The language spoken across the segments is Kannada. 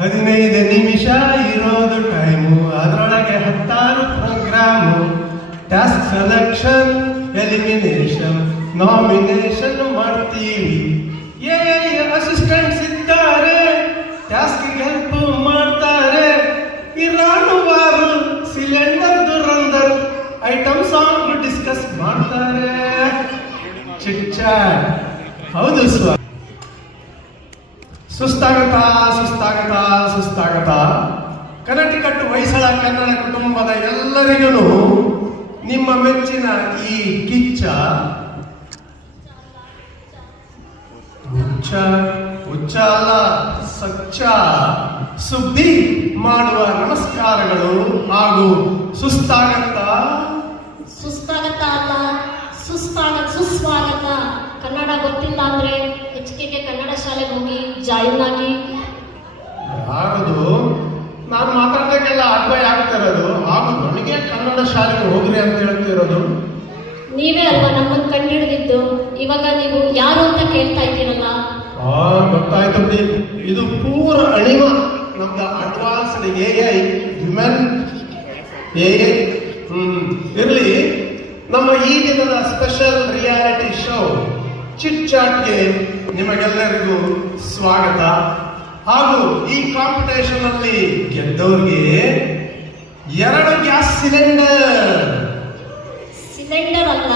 15 ನಿಮಿಷ ಇರೋದು ಟೈಮು, ಅದರೊಳಗೆ 16 programme. Task selection, elimination, nomination ಮಾಡ್ತೀವಿ. ಅಸಿಸ್ಟೆಂಟ್ಸ್ ಇದ್ದಾರೆ, ಟಾಸ್ಕ್ ಹೆಲ್ಪ್ ಮಾಡ್ತಾರೆ. ಇರಾನುವಾರು cylinder Dhurandhar item song discuss ಮಾಡ್ತಾರೆ. ಚಿಟ್ಚಾಟ್. ಹೌದು ಸ್ವ. ಸುಸ್ತಾಗತಾ ಕನಟಿಕಟ್ಟು ಹೊಯ್ಸಳ ಕನ್ನಡ ಕುಟುಂಬದ ಎಲ್ಲರಿಗೂ ನಿಮ್ಮ ಮೆಚ್ಚಿನ ಈ ಕಿಚ್ಚ ಹುಚ್ಚ ಅಲ್ಲ ಸಚ್ಚ ಸುದ್ದಿ ಮಾಡುವ ನಮಸ್ಕಾರಗಳು ಹಾಗೂ ಸುಸ್ತಾಗತ್ತ ಅಲ್ಲ ಸುಸ್ವಾಗತ. ಕನ್ನಡ ಗೊತ್ತಿಲ್ಲ ಅಂದ್ರೆ HKK ಕನ್ನಡ ಶಾಲೆಗೆ ಹೋಗಿ ಜಾಯಿನ್ ಆಗಿ. ಆಗೋದು ನಾನು ಮಾತಾಡ್ದಾಗೆಲ್ಲ ಅನ್ವಯ ಆಗ್ತಾ ಇರೋದು, ಹಾಗೂ ನನಗೆ ಕನ್ನಡ ಶಾಲೆಗೆ ಹೋಗ್ರಿ ಅಂತ ಹೇಳ್ತಿರೋದು. ನೀವೇ ಅಲ್ವಾ ನಮ್ಮನ್ನು ಕಂಡುಹಿಡಿದಿದ್ದು. ಇವಾಗ ನೀವು ಯಾರು ಅಂತ ಕೇಳ್ತಾ ಇದ್ದೀರಲ್ಲ. ಗೊತ್ತಾಯ್ತು ಬಿಡಿ. ಇದು ಪೂರ ಅಣಿಮ ನಮ್ದು ಅಡ್ವಾನ್ಸ್ಡ್ AI ಹ್ಯೂಮನ್ AI. ಇರ್ಲಿ, ನಮ್ಮ ಈ ದಿನದ ಸ್ಪೆಷಲ್ ರಿಯಾಲಿಟಿ ಶೋ ಚಿಟ್ ಚಾಟ್ಗೆ ನಿಮಗೆಲ್ಲರಿಗೂ ಸ್ವಾಗತ. ಹಾಗೂ ಈ ಕಾಂಪಿಟೇಷನ್ ಅಲ್ಲಿ ಗೆದ್ದವ್ರಿಗೆ 2 ಗ್ಯಾಸ್ ಸಿಲಿಂಡರ್ ಅಲ್ಲ,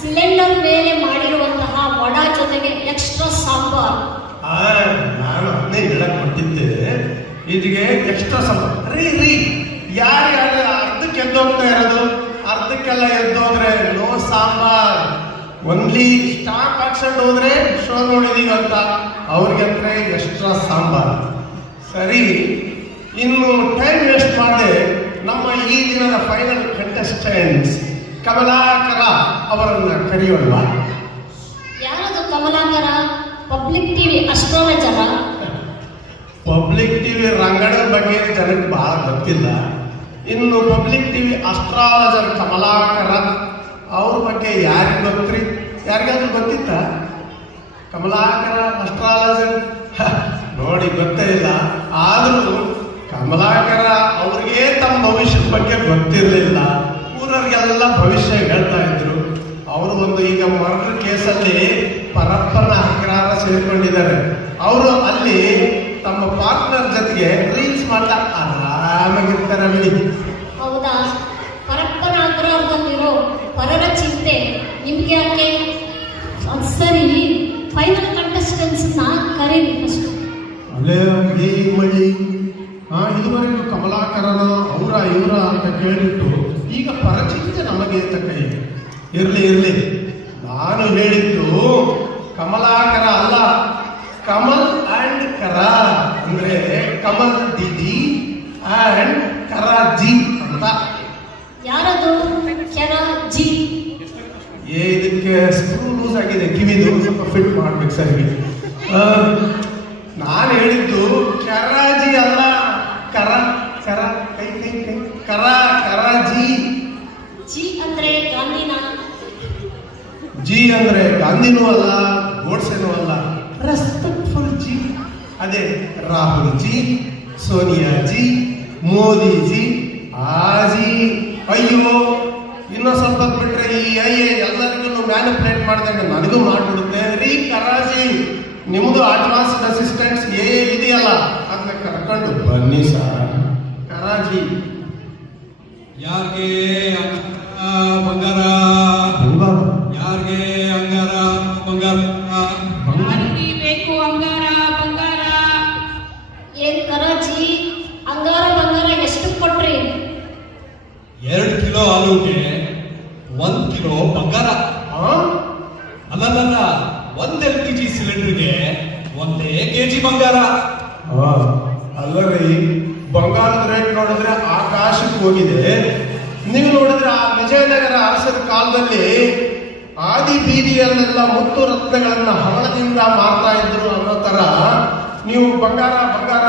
ಸಿಲಿಂಡರ್ ಮೇಲೆ ಮಾಡಿರುವಂತಹ ವಡಾ ಜೊತೆಗೆ ಎಕ್ಸ್ಟ್ರಾ ಸಾಂಬಾರ್. ನಾನು ಅದನ್ನೇ ಹೇಳಕ್ ಕೊಟ್ಟಿದ್ದೆ, ಇದಕ್ಕೆ ಎಕ್ಸ್ಟ್ರಾ ಸಾಂಬಾರ್. ರೀ ಯಾರು ಅರ್ಧಕ್ಕೆ ಎದ್ದೋಗ್ತಾ ಇರೋದು? ಅರ್ಧಕ್ಕೆಲ್ಲ ಎದ್ದೋದ್ರೆ ನೋ ಸಾಂಬಾರ್, ಒನ್ಲಿ ಸ್ಟಾಕ್ ಹಾಕ್ಸ್ಕೊಂಡು ಹೋದ್ರೆ ಶೋ ನೋಡಿದೀವಿ ಅಂತ. ಅವ್ರಿಗಂದ್ರೆ ಎಕ್ಸ್ಟ್ರಾ ಸಾಂಬಾರ್. ಸರಿ, ಇನ್ನು ಟೈಮ್ ವೇಸ್ಟ್ ಮಾಡದೆ ನಮ್ಮ ಈ ದಿನದ ಫೈನಲ್ ಕಂಟೆಸ್ಟೆಂಟ್ಸ್ ಕಮಲಾಕರ ಅವರನ್ನ ಕರೆಯೋಣ. ಯಾರದು ಕಮಲಾಕರ? ಪಬ್ಲಿಕ್ ಟಿವಿ ಅಸ್ಟ್ರಾಲಜರ? ಪಬ್ಲಿಕ್ ಟಿವಿ ರಂಗಣದ ಬಗ್ಗೆ ಜನಕ್ಕೆ ಬಹಳ ಗೊತ್ತಿಲ್ಲ. ಇನ್ನು ಪಬ್ಲಿಕ್ ಟಿವಿ ಅಸ್ಟ್ರಾಲಜರ್ ಕಮಲಾಕರ ಅವ್ರ ಬಗ್ಗೆ ಯಾರಿಗೆ ಗೊತ್ತ್ರಿ? ಯಾರಿಗಾದ್ರೂ ಗೊತ್ತಿತ್ತ? ಕಮಲಾಕರ ಅಸ್ಟ್ರಾಲಜರ್ ನೋಡಿ ಗೊತ್ತೇ ಇಲ್ಲ. ಆದ್ರೂ ಕಮಲಾಕರ ಅವ್ರಿಗೆ ತಮ್ಮ ಭವಿಷ್ಯದ ಬಗ್ಗೆ ಗೊತ್ತಿರಲಿಲ್ಲ. ಊರವ್ರಿಗೆಲ್ಲ ಭವಿಷ್ಯ ಹೇಳ್ತಾ ಇದ್ರು. ಅವರು ಒಂದು ಈಗ ಮರ್ಡರ್ ಕೇಸಲ್ಲಿ ಪರಪ್ಪನ ಅಕ್ರಾರ ಸೇರ್ಕೊಂಡಿದ್ದಾರೆ. ಅವರು ಅಲ್ಲಿ ತಮ್ಮ ಪಾರ್ಟ್ನರ್ ಜೊತೆಗೆ ರೀಲ್ಸ್ ಮಾಡ್ತಾ ಆರಾಮಾಗಿರ್ತಾರೆ ಬಿಡಿ. ಹೌದಾ? ಪರಪ್ಪನ ಅಗ್ರಹದಲ್ಲಿರೋ ಪರರ ಚಿಂತೆ ನಿಮ್ಗೆ ಯಾಕೆ? ಸರಿ, ಫೈನಲ್ ಕಂಟೆಸ್ಟೆಂಟ್ಸ್ ಕರೀರಿ ಫಸ್ಟ್. ಅಲ್ಲೇ ಮಳಿ ಇದುವರೆಗೂ ಕಮಲಾಕರನ ಇವರ ಅಂತ ಕೇಳಿಟ್ಟು ಈಗ ಪರಚಿಂತೆ ನಮಗೆ ತಕ್ಕ. ಇರ್ಲಿ, ನಾನು ಹೇಳಿದ್ದು ಕಮಲಾಕರ ಅಲ್ಲ, ಕಮಲ್ ಅಂಡ್ ಕರ. ಅಂದ್ರೆ ಕಮಲ್ ದೀದಿ ಅಂಡ್ ಕರಾಜಿ ಅಂತ. ಯಾರದು ಕರಾಜಿ? ಇದಕ್ಕೆ ಸ್ಕ್ರೂ ಲೂಸ್ ಆಗಿದೆ, ಕಿವಿದು ಸ್ವಲ್ಪ ಫಿಟ್ ಮಾಡ್ಬೇಕು ಸರಿ. ನಾನು ಹೇಳಿದ್ದು ಕರಾಜಿ ಅಲ್ಲ, ಕರ ಕರಾಜಿ. ಜಿ ಅಂದ್ರೆ ಗಾಂಧಿನ? ಜಿ ಅಂದ್ರೆ ಗಾಂಧಿನೂ ಅಲ್ಲ, ಗೋಡ್ಸೆನೂ ಅಲ್ಲ, ರೆಸ್ಪೆಕ್ಟ್ಫುಲ್ ಜಿ. ಅದೇ Rahul G, Sonia G, Modi G, ಆಜಿ. ಅಯ್ಯೋ, ಇನ್ನೂ ಸ್ವಲ್ಪ ಬಿಟ್ರೆ ಈ ಎಲ್ಲರಿಗೂ ಮ್ಯಾನಿಪುಲೇಟ್ ಮಾಡಿದಂಗೆ ನನಗೂ ಮಾಡ್ಬಿಡುತ್ತೆ ರೀ. ಕರಾಜಿ, ನಿಮ್ದು ಅಡ್ವಾನ್ಸ್ಡ್ ಅಸಿಸ್ಟೆಂಟ್ಸ್ ಇದೆಯಲ್ಲ, ಅದನ್ನ ಕರ್ಕೊಂಡು ಬನ್ನಿ ಸರ್. ಕರಾಜಿ ಯಾರಿಗೆ ಬಂಗಾರ? ಯಾರಿಗೆ ಅಂಗಾರ ಬಂಗಾರ? ಬೇಕು ಅಂಗಾರ ಬಂಗಾರ? ಏನ್ ಕರಾಜಿ, ಅಂಗಾರ ಬಂಗಾರ ಎಷ್ಟು ಕೊಟ್ರಿ? 2 ಕಿಲೋ ಆಲೂಗೆ 1 ಕಿಲೋ ಬಂಗಾರ. ಅಲ್ಲಲ್ಲ, 1 LPG ಸಿಲಿಂಡರ್ಗೆ 1 kg ಬಂಗಾರ. ಅಲ್ಲರಿ, ಬಂಗಾರದ ರೇಟ್ ನೋಡಿದ್ರೆ ಆಕಾಶಕ್ಕೆ ಹೋಗಿದೆ. ನೀವು ನೋಡಿದ್ರೆ ಆ ವಿಜಯನಗರ ಅರಸರ ಕಾಲದಲ್ಲಿ ಆದಿ ಬೀದಿಯಲ್ಲೆಲ್ಲ ಮುತ್ತು ರತ್ನಗಳನ್ನ ಹಣದಿಂದ ಮಾರ್ತಾ ಇದ್ರು ಅನ್ನೋ ತರ ನೀವು ಬಂಗಾರ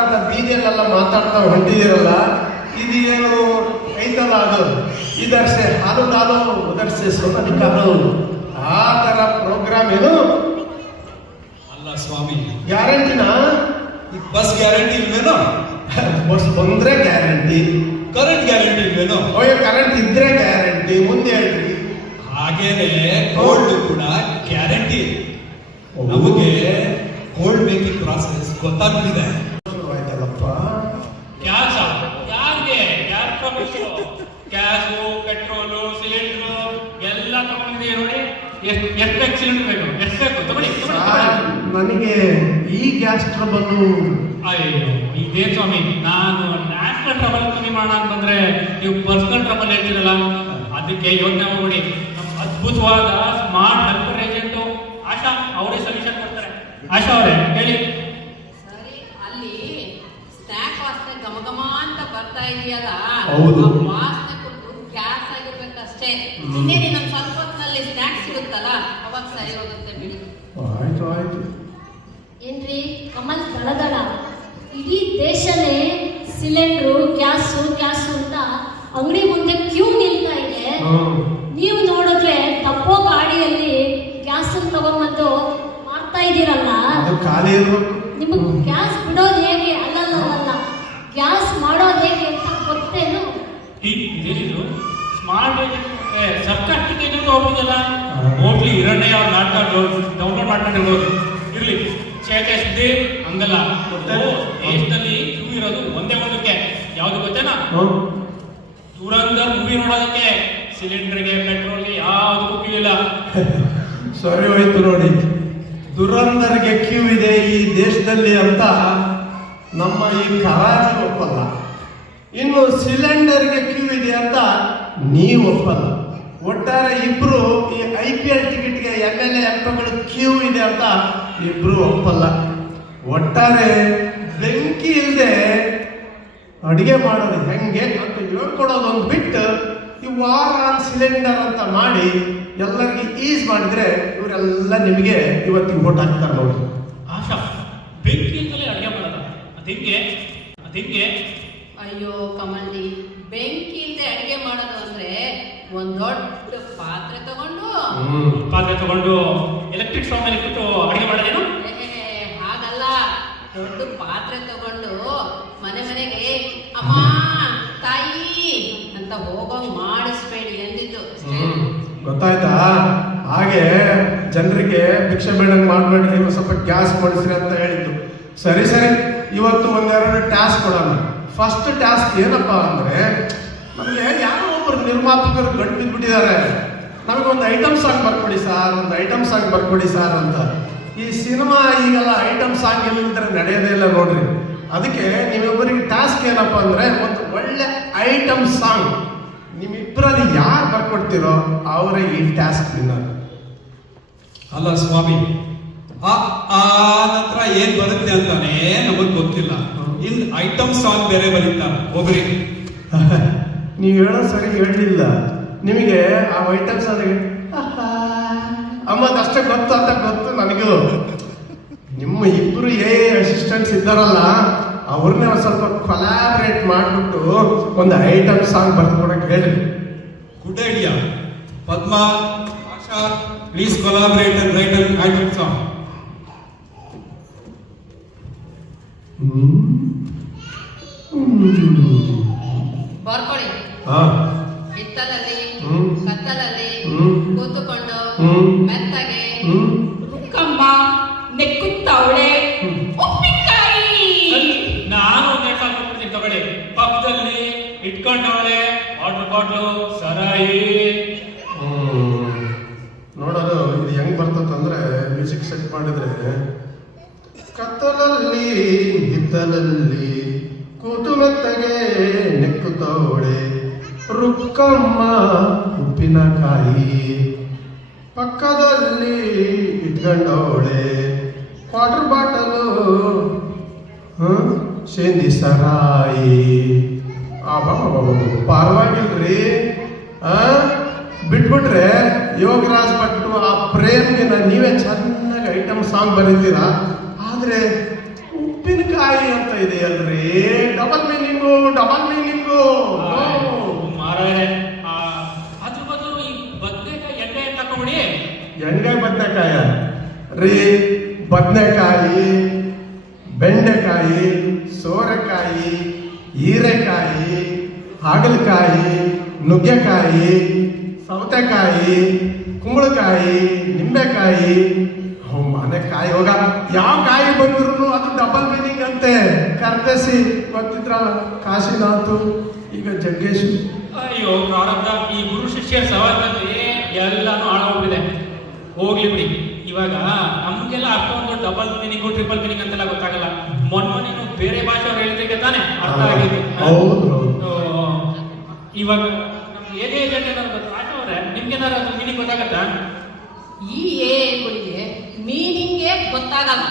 ಅಂತ ಬೀದಿಯಲ್ಲೆಲ್ಲ ಮಾತಾಡ್ತಾ ಹೊಂಟಿದ್ದೀರಲ್ಲ. ಇದು ಏನು ಐತಲ್ಲ, ಅದು ಇದರ್ಸೆ ಹಾಲು ಕಾಲು ಉದರ್ಸೆ ಸೊಸದಿ ಕಾಲು, ಆ ತರ ಪ್ರೋಗ್ರಾಮ್ ಏನು ಅಲ್ಲ ಸ್ವಾಮಿ. ಗ್ಯಾರಂಟಿನ? Bus guarantee ಇಲ್ವೇನೋ? ಬಂದ್ರೆ ಗ್ಯಾರಂಟಿ. Current guarantee ಇಲ್ವೇನೋ? ಅಯ್ಯೋ ಕರೆಂಟ್ ಇದ್ರೆ ಗ್ಯಾರಂಟಿ. ಮುಂದೆ ಹೇಳ್ರಿ. ಹಾಗೇನೆ ಕೋಲ್ಡ್ ಕೂಡ ಗ್ಯಾರಂಟಿ. ನಮಗೆ ಕೋಲ್ಡ್ ಮೇಕಿಂಗ್ ಪ್ರಾಸೆಸ್ ಗೊತ್ತಾಗ್ತಿದೆ. ಆಯ್ತಲ್ಲಪ್ಪ. ಗ್ಯಾಸ್ ಯಾರಿಗೆ ಗ್ಯಾಸ್ ತಗೋಬೇಕು? ಗ್ಯಾಸು, ಪೆಟ್ರೋಲು, ಸಿಲಿಂಡ್ರು ಎಲ್ಲ ತಗೊಂಡಿದ್ದೀವಿ ನೋಡಿ. ಎಷ್ಟು ಬೇಕು ಸಿಲಿಂಡರ್ ಬೇಕು? ಎಷ್ಟು ಬೇಕು? ತಗೊಳ್ಳಿ. ನನಗೆ ಈ ಗ್ಯಾಸ್ ಟ್ರಬಲ್. ಅಯ್ಯೋ ಇದೇ ಸ್ವಾಮಿ, ನಾನು ನ್ಯಾಷನಲ್ ಟ್ರಬಲ್ ಕಮ್ಮಿ ಮಾಡೋಣ ಅಂತ ಬಂದ್ರೆ ನೀವು ಪರ್ಸನಲ್ ಟ್ರಬಲ್ ಹೇಳ್ತೀರಲ್ಲ, ಅದಕ್ಕೆ ಯೋಚನೆ ಮಾಡಿ ನಮ್ಮ ಅದ್ಭುತವಾದ ಸ್ಮಾರ್ಟ್ ಹೆಲ್ಪರ್ ಏಜೆಂಟು ಆಶಾ ಅವರೇ ಸೊಲ್ಯೂಷನ್ ಕೊಡ್ತಾರೆ. ಆಶಾ ಅವರೇ ಹೇಳಿ. ಸರಿ, ಅಲ್ಲಿ ಸ್ನ್ಯಾಕ್ ವಾಸನೆ ಘಮಘಮ ಅಂತ ಬರ್ತಾ ಇದೆಯಲ್ಲ, ಹೌದು. ಆ ವಾಸನೆ ಕೊಟ್ಟು ಗ್ಯಾಸ್ ಆಗಿರ್ಬೇಕಷ್ಟೇ. ಇನ್ನೇನು ಇನ್ನೊಂದು ಸ್ವಲ್ಪ ಹೊತ್ತಿನಲ್ಲಿ ಸ್ನ್ಯಾಕ್ ಸಿಗುತ್ತಲ್ಲ, ಅವಾಗ ಸರಿ ಹೋಗುತ್ತೆ ಬಿಡಿ. ಆಯ್ತು ಆಯ್ತು. ಏನ್ರಿ ಕಮಲ್ ದಳದಳ ಇಡೀ ದೇಶನೇ ಸಿಲಿಂಡ್ರು ಗ್ಯಾಸು ಅಂತ ಅಂಗಡಿ ಮುಂದೆ ಕ್ಯೂ ನಿಲ್ತಾ ಇದೆ. ನೀವು ನೋಡಿದ್ರೆ ತಪ್ಪೋ ಗಾಡಿಯಲ್ಲಿ ಗ್ಯಾಸ್ ತಗೊಂಡ್ಬಂದು ಮಾಡ್ತಾ ಇದ್ದೀರಲ್ಲ, ಅದು ಖಾಲಿ ಇರ್ಬೇಕು. ನಿಮಗೆ ಗ್ಯಾಸ್ ಬಿಡೋದು ಹೇಗೆ? ಅಲ್ಲಲ್ಲ, ಗ್ಯಾಸ್ ಮಾಡೋದು ಹೇಗೆ ಅಂತ ಗೊತ್ತೇನು? ಇದೇನಿದು ಸ್ಮಾರ್ಟ್ ಸರ್ಕಾರ ಟಿಕೆಟ್ ಅಂತ ಹೋಗ್ತಿದಲ್ಲ, ಹೋಗ್ಲಿ ಹಿರಣ್ಯ ಅವ್ರ ನಾಟಕ ಡೌನ್ಲೋಡ್ ಮಾಡ್ಕೊಂಡಿರ್ಬೋದು. ಇರ್ಲಿ ಚೇತರಿಸಿದ್ದೆ ಹಂಗಲ್ಲ. ದೇಶದಲ್ಲಿ ಕ್ಯೂ ಇರೋದು ಒಂದೇ ಒಂದಕ್ಕೆ, ಯಾವ್ದು ಗೊತ್ತೇನಾ? ದುರಂಧರ್ ಮೂವಿ ನೋಡೋದಕ್ಕೆ. ಸಿಲಿಂಡರ್ಗೆ, ಪೆಟ್ರೋಲ್ಗೆ ಯಾವ್ದು ಕ್ಯೂ ಇಲ್ಲ. ಸರಿ ಹೋಯ್ತು ನೋಡಿ. ದುರಂಧರ್ಗೆ ಕ್ಯೂ ಇದೆ ಈ ದೇಶದಲ್ಲಿ ಅಂತ ನಮ್ಮ ಈ ಕರಾಚಿ ಒಪ್ಪಲ್ಲ. ಇನ್ನು ಸಿಲಿಂಡರ್ಗೆ ಕ್ಯೂ ಇದೆ ಅಂತ ನೀವು ಒಪ್ಪಲ್ಲ. ಒಟ್ಟಾರೆ ಇಬ್ರು ಈ IPL ಟಿಕೆಟ್ಗೆ MLA MPಗಳು ಕ್ಯೂ ಇದೆ ಅಂತ ಇಬ್ರು ಒಪ್ಪಲ್ಲ. ಒಟ್ಟಾರೆ ಬೆಂಕಿ ಇಲ್ಲದೆ ಅಡಿಗೆ ಮಾಡೋದು ಹೆಂಗೆ ಅಂತ ಹೇಳ್ಕೊಡೋದೊಂದು ಬಿಟ್ಟು ಈ ವಾರ್ ಆನ್ ಸಿಲಿಂಡರ್ ಅಂತ ಮಾಡಿ ಎಲ್ಲರಿಗೆ ಈಸ್ ಮಾಡಿದ್ರೆ ಇವರೆಲ್ಲ ನಿಮಗೆ ಇವತ್ತಿಗೆ ಓಟ್ ಹಾಕ್ತಾರೆ ನೋಡಿ. ಆಶಾ ಬೆಂಕಿಯಿಂದಲೇ ಅಡುಗೆ ಮಾಡೋದ? ಅದಿಂಗೆ ಅಯ್ಯೋ ಕಮಲ್ಡಿ, ಬೆಂಕಿ ಇಲ್ಲದೆ ಅಡಿಗೆ ಮಾಡೋದು ಅಂದ್ರೆ ಒಂದ್ ದೊಡ್ಡ ಪಾತ್ರೆ ತಗೊಂಡು ಎಲೆಕ್ಟ್ರಿಕ್ ಸ್ಟವ್ ಮೇಲೆ ಇಟ್ಟು ಅಡುಗೆ ಮಾಡೋದೇನು? ಹಾಗಲ್ಲ, ದೊಡ್ಡ ಪಾತ್ರೆ ತಗೊಂಡು ಮನೆಗೆ ಅಮ್ಮ ತಾಯಿ ಅಂತ ಹೋಗೋಂಗ್ ಮಾಡಿಸ್ಬೇಡಿ ಎಂದಿದ್ದು. ಗೊತ್ತಾಯ್ತಾ? ಹಾಗೆ ಜನರಿಗೆ ಭಿಕ್ಷೆ ಬೇಡಂಗ್ ಮಾಡ್ಬೇಡ್ರಿ, ನೀವು ಸ್ವಲ್ಪ ಗ್ಯಾಸ್ ಕೊಡಿಸ್ರಿ ಅಂತ ಹೇಳಿದ್ದು. ಸರಿ ಇವತ್ತು ಒಂದೆರಡು ಟಾಸ್ಕ್ ಕೊಡೋಣ. ಫಸ್ಟ್ ಟಾಸ್ಕ್ ಏನಪ್ಪಾ ಅಂದ್ರೆ, ನಮಗೆ ಯಾರೋ ಒಬ್ಬರು ನಿರ್ಮಾಪಕರು ಗಂಟು ಬಿದ್ದುಬಿಟ್ಟಿದ್ದಾರೆ, ನಮಗೊಂದು ಐಟಮ್ ಸಾಂಗ್ ಬರ್ಕೊಡಿ ಸಾರ್ ಅಂತ. ಈ ಸಿನಿಮಾ ಈಗೆಲ್ಲ ಐಟಮ್ ಸಾಂಗ್ ಇಲ್ಲದಿದ್ರೆ ನಡೆಯೋದೇ ಇಲ್ಲ ನೋಡ್ರಿ. ಅದಕ್ಕೆ ನೀವಿಬ್ಬರಿಗೆ ಟಾಸ್ಕ್ ಏನಪ್ಪ ಅಂದ್ರೆ, ಒಂದು ಒಳ್ಳೆ ಐಟಮ್ ಸಾಂಗ್ ನಿಮ್ಮಿಬ್ಬರಲ್ಲಿ ಯಾರು ಬರ್ಕೊಡ್ತೀರೋ ಅವರೇ ಈ ಟಾಸ್ಕ್ ವಿನ್ನರ್. ಅಲ್ಲ ಸ್ವಾಮಿ, ಆ ನಂತರ ಏನ್ ಬರುತ್ತೆ ಅಂತಾನೆ ನಮಗ್ ಗೊತ್ತಿಲ್ಲ. ಇನ್ ಐಟಮ್ ಸಾಂಗ್ ಬೇರೆ ಬರೀತಾರ ಹೋಗ್ರಿ. ನೀವು ಹೇಳೋ ಸರಿ ಹೇಳಲಿಲ್ಲ. ನಿಮಗೆ ಆ ಐಟಮ್ ಸಾಂಗ್ ಅಮ್ಮದಷ್ಟೇ ಗೊತ್ತು ಅಂತ ಗೊತ್ತು ನನಗೂ. ನಿಮ್ಮ ಇಬ್ರು ಅಸಿಸ್ಟೆಂಟ್ಸ್ ಇದ್ದಾರಲ್ಲ, ಅವ್ರನ್ನೇ ಒಂದು ಸ್ವಲ್ಪ ಕೊಲಾಬ್ರೇಟ್ ಮಾಡಿಬಿಟ್ಟು ಒಂದು ಐಟಮ್ ಸಾಂಗ್ ಬರ್ಕೊಡಕ್ಕೆ ಹೇಳಿ. Good idea. Padma, Asha, please collaborate and write an item song. ಬರ್ಕೊಳ್ಳಿ. ಹಾ, ಹಿತ್ತಲಲ್ಲಿ, ಹ್ಮ್. ಕತ್ತಲಲ್ಲಿ ಹ್ಮ್. ಕೂತುಕೊಂಡು ಹ್ಮ್. ಮೆತ್ತಗೆ ಹ್ಮ್. ರುಕ್ಕಮ್ಮ ನೆಕ್ಕುತ್ತವಳೆ ಉಪ್ಪಿನಕಾಯಿ. ನಾನು ಒಂದೇ ಸಾಂಗ್ ಕೊಡ್ತೀನಿ ತಗೊಳ್ಳಿ. ಪಕ್ಕದಲ್ಲಿ ಇಟ್ಕೊಂಡವಳೆ ವಾಟರ್ ಬಾಟ್ಲು, ಸರಾಯಿ. ನೋಡೋದು ಇದು ಹೆಂಗ್ ಬರ್ತದಂದ್ರೆ, ಮ್ಯೂಸಿಕ್ ಸೆಟ್ ಮಾಡಿದ್ರೆ, ಕತ್ತಲಲ್ಲಿ ಹಿತ್ತಲಲ್ಲಿ ಕೂತು ಮೆತ್ತಗೆ ನೆಕ್ಕುತ್ತವಳೆ ರುಕ್ಕಮ್ಮ ಉಪ್ಪಿನಕಾಯಿ, ಪಕ್ಕದಲ್ಲಿ ಇಟ್ಕೊಂಡವಳೆ ವಾಟರ್ ಬಾಟಲು, ಸೇಂದಿ ಸರಾಯಿ. ಪರವಾಗಿಲ್ರಿ. ಬಿಟ್ಬಿಟ್ರೆ ಯೋಗರಾಜ್ ಭಟ್ರು ಆ ಪ್ರೇಮ್ಗೆ ನೀವೇ ಚೆನ್ನಾಗಿ ಐಟಮ್ ಸಾಂಗ್ ಬರೀತೀರಾ. ಆದ್ರೆ ಉಪ್ಪಿನಕಾಯಿ ಅಂತ ಇದೆಯಲ್ರಿ, ಡಬಲ್ ಮೀನಿಂಗು. ಮಾರಾಯ, ಅದ್ರ ಬದಲು ಈ ಬದನೆಕಾಯಿ ಎಣ್ಣೆ ತಕೊಂಬಿಡಿ. ಎಣ್ಣೆ ಬದನೆಕಾಯ ರೀ? ಬದನೆಕಾಯಿ, ಬೆಂಡೆಕಾಯಿ, ಸೋರೆಕಾಯಿ, ಹೀರೆಕಾಯಿ, ಹಾಗಲಕಾಯಿ, ನುಗ್ಗೆಕಾಯಿ, ಸೌತೆಕಾಯಿ, ಕುಂಬಳಕಾಯಿ, ನಿಂಬೆಕಾಯಿ, ಮಾನೆಕಾಯಿ. ಹೋಗ ಯಾವ ಕಾಯಿ ಬಂದ್ರು ಅದು ಡಬಲ್ ಮೀನಿಂಗ್ ಅಂತೆ. ಕರ್ದಸಿ ಗೊತ್ತಿದ್ರಲ್ಲ, ಕಾಶಿನಾಥ್, ಈಗ ಜಗ್ಗೇಶ್. ಅಯ್ಯೋ ಪ್ರಾರಂಭ, ಈ ಗುರು ಶಿಷ್ಯರ ಸವಾಲಲ್ಲಿ ಎಲ್ಲಾನು ಹಾಳಾಗೋಗಿದೆ. ಹೋಗ್ಲಿ ಬಿಡಿ. ಇವಾಗ ನಮ್ಗೆಲ್ಲ ಅಷ್ಟೊಂದು ಡಬಲ್ ಮೀನಿಂಗು ಟ್ರಿಪಲ್ ಮೀನಿಂಗ್ ಅಂತೆಲ್ಲ ಗೊತ್ತಾಗಲ್ಲ. ಮೊನ್ನೆ ನೀನು ಬೇರೆ ಭಾಷೆಯವ್ರು ಹೇಳಿದ್ರೆ ತಾನೇ ಅರ್ಥ ಆಗಿದೆ. ಇವಾಗ ನಮ್ಗೆ ಏಜೆಂಟ್ ಏನಾದ್ರು ಭಾಷೆಯವ್ರೆ ನಿಮ್ಗೇನಾದ್ರು ಅದು ಮೀನಿಂಗ್ ಗೊತ್ತಾಗತ್ತಾ? ಈ ಎಗಳಿಗೆ ಮೀನಿಂಗೇ ಗೊತ್ತಾಗಲ್ಲ.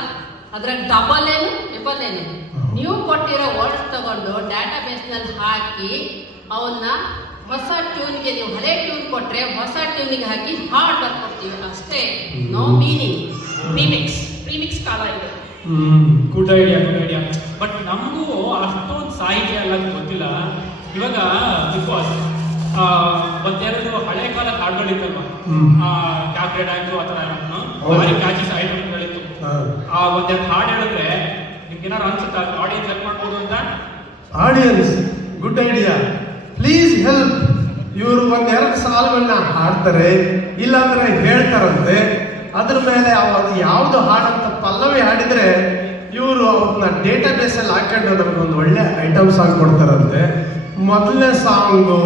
ಅದ್ರ ಡಬಲ್ ಏನು ಟ್ರಿಪಲ್ ಏನು ನೀವು ಕೊಟ್ಟಿರೋ ವರ್ಡ್ಸ್ ತಗೊಂಡು ಡಾಟಾ ಬೇಸ್ ನಲ್ಲಿ ಹಾಕಿ ಅವನ್ನ ಹೊಸ ಟ್ಯೂನ್ಗೆ, ನೀವು ಹಳೆ ಟ್ಯೂನ್ ಕೊಟ್ರೆ ಹೊಸ ಟ್ಯೂನ್ಗೆ ಹಾಕಿ ಹಾಡ್ ಬರ್ಕೊಡ್ತೀವಿ ಅಷ್ಟೇ. No meaning. ಪ್ರೀಮಿಕ್ಸ್ ಕಾಲ ಇದೆ. Good idea. ಬಟ್ ನಮಗೂ ಅಷ್ಟೊಂದು ಸಾಹಿತ್ಯ ಎಲ್ಲ ಗೊತ್ತಿಲ್ಲ. ಇವಾಗ ಬಿಕಾಸ್ ಒಂದೆರಡು ಹಳೆ ಕಾಲ ಹಾಡುಗಳಿತ್ತಲ್ವ, ಕ್ಯಾಪ್ರೇಟ್ ಆಯ್ತು ಆ ಥರ ಭಾರಿ ಕ್ಯಾಚಸ್ ಐಟಮ್ಗಳಿತ್ತು. ಆ ಒಂದೆರಡು ಹಾಡು ಹೇಳಿದ್ರೆ ನಿಮ್ಗೆ ಏನಾರು ಅನ್ಸುತ್ತಾ ಆಡಿಯನ್ಸ್ ಹೆಲ್ಪ್ ಮಾಡ್ಬೋದು ಅಂತ? Audience good idea. Please help. ಇವರು ಒಂದೆರಡು ಸಾಲುಗಳನ್ನ ಹಾಡ್ತಾರೆ, ಇಲ್ಲಾಂದ್ರೆ ಹೇಳ್ತಾರಂತೆ. ಅದ್ರ ಮೇಲೆ ಅವ್ರು ಯಾವ್ದು ಹಾಡಂತ ಪಲ್ಲವಿ ಹಾಡಿದ್ರೆ ಇವರು ಅವ್ರನ್ನ ಡೇಟಾ ಬೇಸ್ ಅಲ್ಲಿ ಹಾಕೊಂಡು ನಮ್ಗೆ ಒಂದು ಒಳ್ಳೆ ಐಟಮ್ ಸಾಂಗ್ ಕೊಡ್ತಾರಂತೆ. ಮೊದಲನೇ ಸಾಂಗು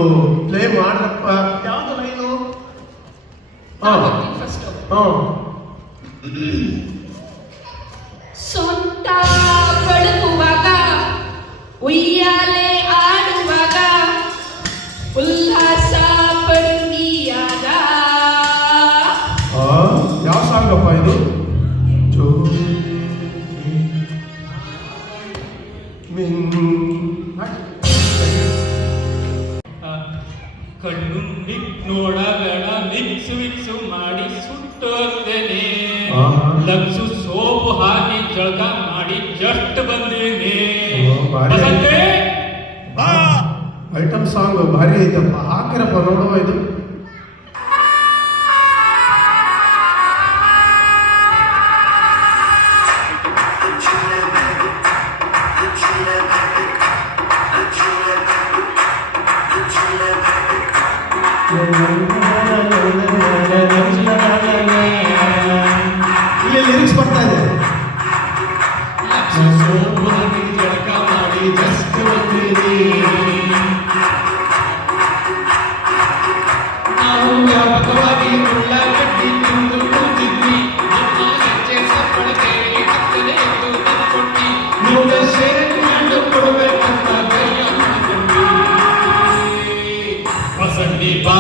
ಪ್ಲೇ ಮಾಡ್ರಪ್ಪ. ಯಾವ್ದು ಲೈನು? ಸೊಂಟ ಬಳುಕುವಾಗ, ಉಯ್ಯಾಲೆ ಆಡುವಾಗ, ಉಲ್ಲಾಸ ಪಡುವಿಯಾದ. ಯಾವ ಸಾಂಗಪ್ಪ ಇದು? ಕಣ್ಣು ನೋಡಬೇಡ, ಮಿಕ್ಸು ಮಾಡಿ ಸುಟ್ಟೋಗ್ತೇನೆ. ಲಕ್ಸು ಸೋಪು ಹಾಕಿ ಜಳಕ ಮಾಡಿ ಜಸ್ಟ್ ಬಂದೇನೆ. ಐಟಮ್ ಸಾಂಗ್ ಭಾರಿ ಐತಪ್ಪ, ಹಾಕಿರಪ್ಪ ನೋಡುವ ಇದು. ಇಲ್ಲಿ ಲಿರಿಕ್ಸ್ ಬರ್ತಾ ಇದೆ. ಜಳಕ ಮಾಡಿ ಜಸ್ಟ್ ಬಂದಿರಿ, ನಾವು ವ್ಯಾಪಕವಾಗಿ ಉಳ್ಳಾಗಡ್ಡಿ ತಿಂದು ಕೂತಿದ್ವಿ, ನಮ್ಮ ಹೆಜ್ಜೆ ಸಪ್ಪಳ ಕೇಳಿ ಹತ್ತಲೆ ಎಂದು ತಂದುಕೊಟ್ಟಿ, ನೀವು ಶೇರ್ ಕಂಡು ಕೊಡಬೇಕಂತ ಕೈಯ ಮಾಡಿಕೊಂಡ್ವಿ. ವಸಂತಿ ಬಾ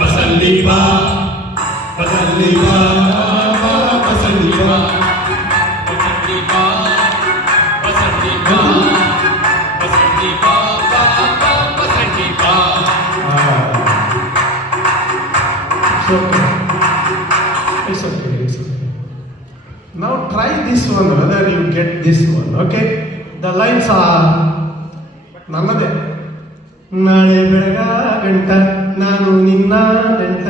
ವಸಂತಿ ಬಾ ವಸಂತಿ ಬಾ ವಸಂತಿ ಬಾ ವಸಂತಿ ಬಾ ವಸಂತಿ ಬಾ ವಸಂತಿ ಬಾ ವಸಂತಿ ಬಾ. It's okay. Now try this one, whether you get this one. Okay? The lines are ನನ್ನದೇ. ನಾಳೆ ಬೆಳಗಾಗಂಟ ನಾನು ನಿನ್ನ ಗಂಟ,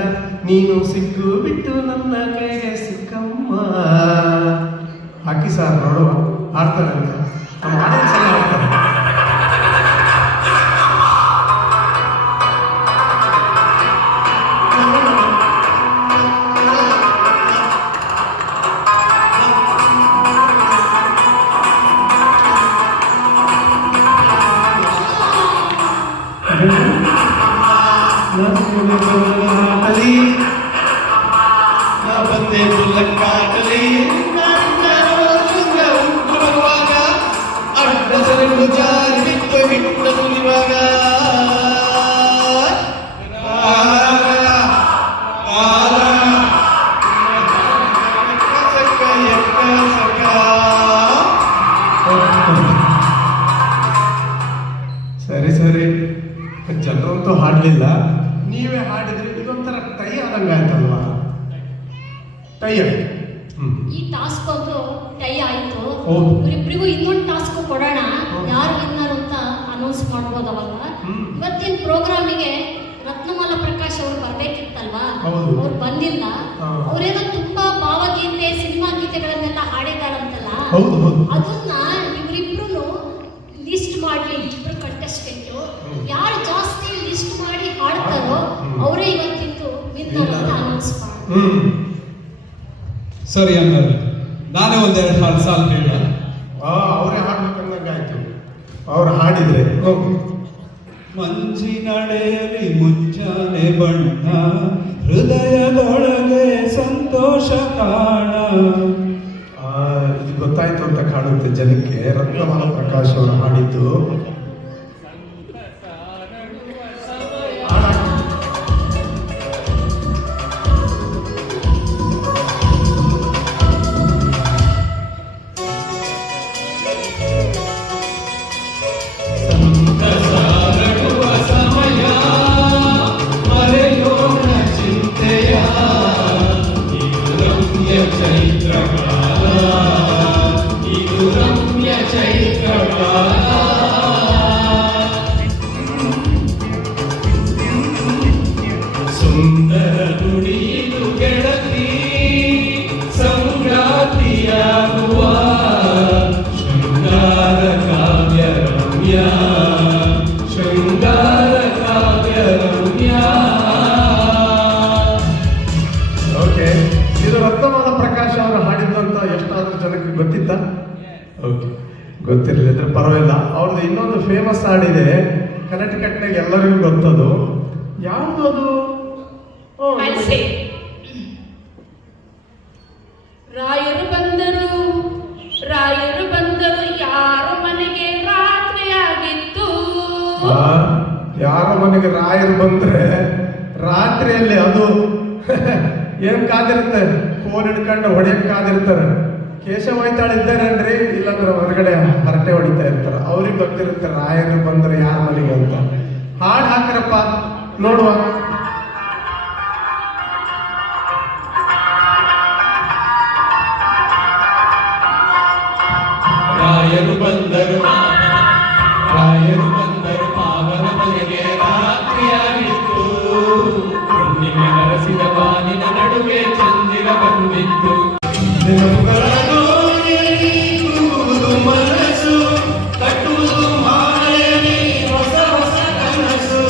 ನೀನು ಸಿಕ್ಕು ಬಿಟ್ಟು ನನ್ನ ಕೈಗೆ ಸಿಕ್ಕಮ್ಮ. ಹಾಕಿ ಸರ್ ನೋಡುವ, ಆಡ್ತಾರೆ ಅಂತ ನಮ್ಮ ಆಡಿಯನ್ಸ್ ಎಲ್ಲ ಆಡ್ತಾರೆ. ಬಂದೆ ಬುಲ್ಲಕ್ಕಾಗಲಿ ಬರುವಾಗ ಅಡ್ಡ ಸರಳು ಜಾರಿ ಬಿಟ್ಟು ಬಿಟ್ಟ ತುಳಿವಾಗ ಸರಿ ಸರಿ, ಜನರಂತೂ ಹಾಡಲಿಲ್ಲ, ನೀವೇ ಹಾಡಿದ್ರೆ ಇದೊಂಥರ ಟೈ ಆದಂಗೆ ಆಯ್ತಲ್ವಾ? ಟೈ ಆಯ್ತು. ಈ ಟಾಸ್ಕ್ ಅಂತೂ ಟೈ ಆಯ್ತು. ಹೌದು. ಇವರಿಬ್ರಿಗೂ ಇನ್ನೊಂದು ಟಾಸ್ಕ್ ಕೊಡೋಣ, ಯಾರು ವಿನ್ನರ್ ಅಂತ ಅನೌನ್ಸ್ ಮಾಡ್ಬೋದು ಅವಾಗ. ಇವತ್ತಿನ ಪ್ರೋಗ್ರಾಮಿಗೆ ರತ್ನಮಾಲಾ ಪ್ರಕಾಶ್ ಅವರು ಬರ್ಬೇಕಿತ್ತಲ್ವಾ, ಹೌದು. ಅವ್ರು ಬಂದಿಲ್ಲ. ಹಾ. ಅವರೇನೋ ತುಂಬಾ ಭಾವಗೀತೆ, ಸಿನಿಮಾ ಗೀತೆಗಳನ್ನೆಲ್ಲ ಹಾಡಿದಾರಂತಲ್ಲ, ಹೌದು ಹೌದು. ಅದನ್ನ ಇವರಿಬ್ರು ಲಿಸ್ಟ್ ಮಾಡ್ಲಿಲ್ಲ. ಅವರೇ ಇವತ್ತಿಂದು ವಿನ್ನರ್ ಅಂತ ಅನೌನ್ಸ್ ಮಾಡಿ. ಸರಿ ಹಂಗಾದ್ರೆ ನಾನೇ ಒಂದೆರಡು ಹಾಡು ಸಾಲು ಹೇಳ. ಅವರೇ ಹಾಡ್ಬೇಕಂದಂಗಾಯ್ತು. ಅವ್ರು ಹಾಡಿದ್ರೆ ಮಂಜಿನಡೆಯಲ್ಲಿ ಮುಂಜಾನೆ ಬಣ್ಣ, ಹೃದಯದೊಳಗೆ ಸಂತೋಷ ಕಾಣ. ಇದು ಗೊತ್ತಾಯ್ತು ಅಂತ ಕಾಣುತ್ತೆ ಜನಕ್ಕೆ. ರತ್ನಮಾಲ ಪ್ರಕಾಶ್ ಅವರು ಹಾಡಿದ್ದು. ಸುಂದರ ನುಡಿದು ಗೆಳತಿ ಸಂಗಾತಿಯಾಗುವ ಶೃಂಗಾರ ಕಾವ್ಯ ರಮ್ಯ, ಶೃಂಗಾರ ಕಾವ್ಯ ರಮ್ಯ. ಓಕೆ, ಇದು ರತ್ನಮಾಲ ಪ್ರಕಾಶ್ ಅವರು ಹಾಡಿದ್ದು ಅಂತ ಎಷ್ಟಾದ್ರೂ ಜನಕ್ಕೆ ಗೊತ್ತಿತ್ತ? ಓಕೆ, ಗೊತ್ತಿರಲಿದ್ರೆ ಪರವಾಗಿಲ್ಲ. ಅವ್ರದ್ದು ಇನ್ನೊಂದು ಫೇಮಸ್ ಹಾಡಿದೆ ಕರ್ನಾಟಕನಾಗ ಎಲ್ಲರಿಗೂ ಗೊತ್ತದು. ಯಾವುದು ಅದು? ರಾಯರು ಬಂದರು, ರಾಯರು ಬಂದರು, ಯಾರ ಮನೆಗೆ ರಾತ್ರಿಯಾಗಿತ್ತು. ಯಾರ ಮನೆಗೆ ರಾಯರು ಬಂದ್ರೆ ರಾತ್ರಿಯಲ್ಲಿ ಅದು ಏನ್ ಕಾದಿರುತ್ತೆ, ಫೋನ್ ಹಿಡ್ಕೊಂಡು ಹೊಡೆಯಕ್ ಕಾದಿರ್ತಾರೆ. ಕೇಶವ ಹೊಯ್ತಾಳ ಇದ್ದಾರೇನ್ರಿ, ಇಲ್ಲಾಂದ್ರೆ ಹೊರಗಡೆ ಹರಟೆ ಹೊಡಿತಾ ಇರ್ತಾರ. ಅವ್ರಿಗೆ ಗೊತ್ತಿರುತ್ತೆ ರಾಯರು ಬಂದ್ರೆ ಯಾರ ಮನೆಗೆ ಅಂತ. ಹಾಡು ಹಾಕ್ರಪ್ಪ ನೋಡುವ. ರಾಯರು ಬಂದರು, ರಾಯರು ಬಂದರು, ಪಾವನ ಮನೆಗೆ ರಾತ್ರಿಯಾಗಿತ್ತು. ಹುಣ್ಣಿಮೆ ಹರಸಿದ ಬಾನಿನ ನಡುವೆ ಚಂದಿರ ಬಂದಿತ್ತು. ಮನಸ್ಸು ಕಟ್ಟುವುದು ಮಾಯಲಿ ಹೊಸ ಹೊಸ ಕನಸು.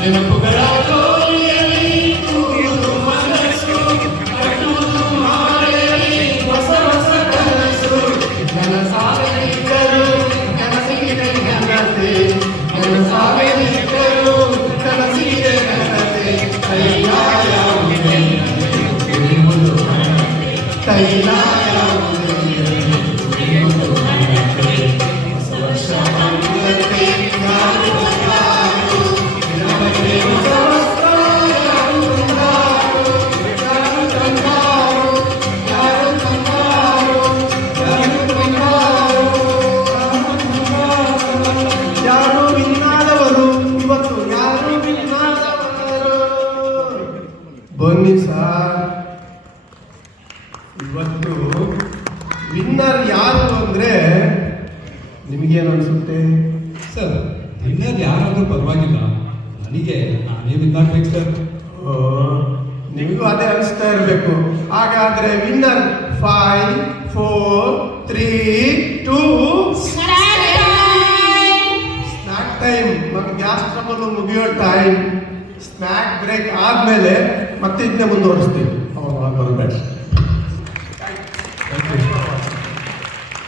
ನೆನಪುಗಳ ತೋರಿಯಲ್ಲಿ ಕೂಗುವುದು ಮನಸ್ಸು ಕಟ್ಟುವುದು ಮಾಯಲಿ ಹೊಸ ಹೊಸ ಕನಸು. ಕನಸಾಗಲಿದ್ದರು ಕನಸಿಗೆ ಕನಸೆ, ಕನಸಾಗಲಿದ್ದರು ಕನಸಿಗೆ ಕನಸೆ. ಕೈಲಾಯಾವುದೇ ಕೈಲಾಯಾವುದೇ ಹೊಸ ಬಂದಂತೆ ಯಾರು ಬಂದಾರು, ನಮಗೆ ಹೊಸ ವಸ್ತ್ರ ಯಾರು ತಂದಾರು, ಯಾರು ತಂದಾರು, ಯಾರು ತಂದಾರು, ಯಾರು ತಂದಾರು, ಯಾರು ವಿನ್ನಾದವರು ಇವತ್ತು, ಯಾರು ವಿನ್ನಾದವರು. ಬನ್ನಿ ಸಾರ್, ಇವತ್ತು ವಿನ್ನರ್ ಯಾರು ಅಂದ್ರೆ ನಿಮಗೇನು ಅನ್ಸುತ್ತೆ? ಸರ್, ವಿನ್ನರ್ ಯಾರಾದ್ರೂ ಪರವಾಗಿಲ್ಲ, ನನಗೆ ನಾನೇ ವಿನ್ನಾಗ್ಬೇಕು ಸರ್. ನಿಮಗೂ ಅದೇ ಅನಿಸ್ತಾ ಇರಬೇಕು. ಹಾಗಾದ್ರೆ ವಿನ್ನರ್ 5 4 3 2 ಸ್ನಾಕ್ ಟೈಮ್. ನಮ್ಮ ಗ್ಯಾಸ್ ಟ್ರಬಲ್ ಮುಗಿಯೋ ಟೈಮ್. ಸ್ನಾಕ್ ಬ್ರೇಕ್ ಆದ್ಮೇಲೆ ಮತ್ತೆ ಇದನ್ನೇ ಮುಂದುವರಿಸ್ತೀವಿ. ಅವಾಗ ಬರಬೇಡ.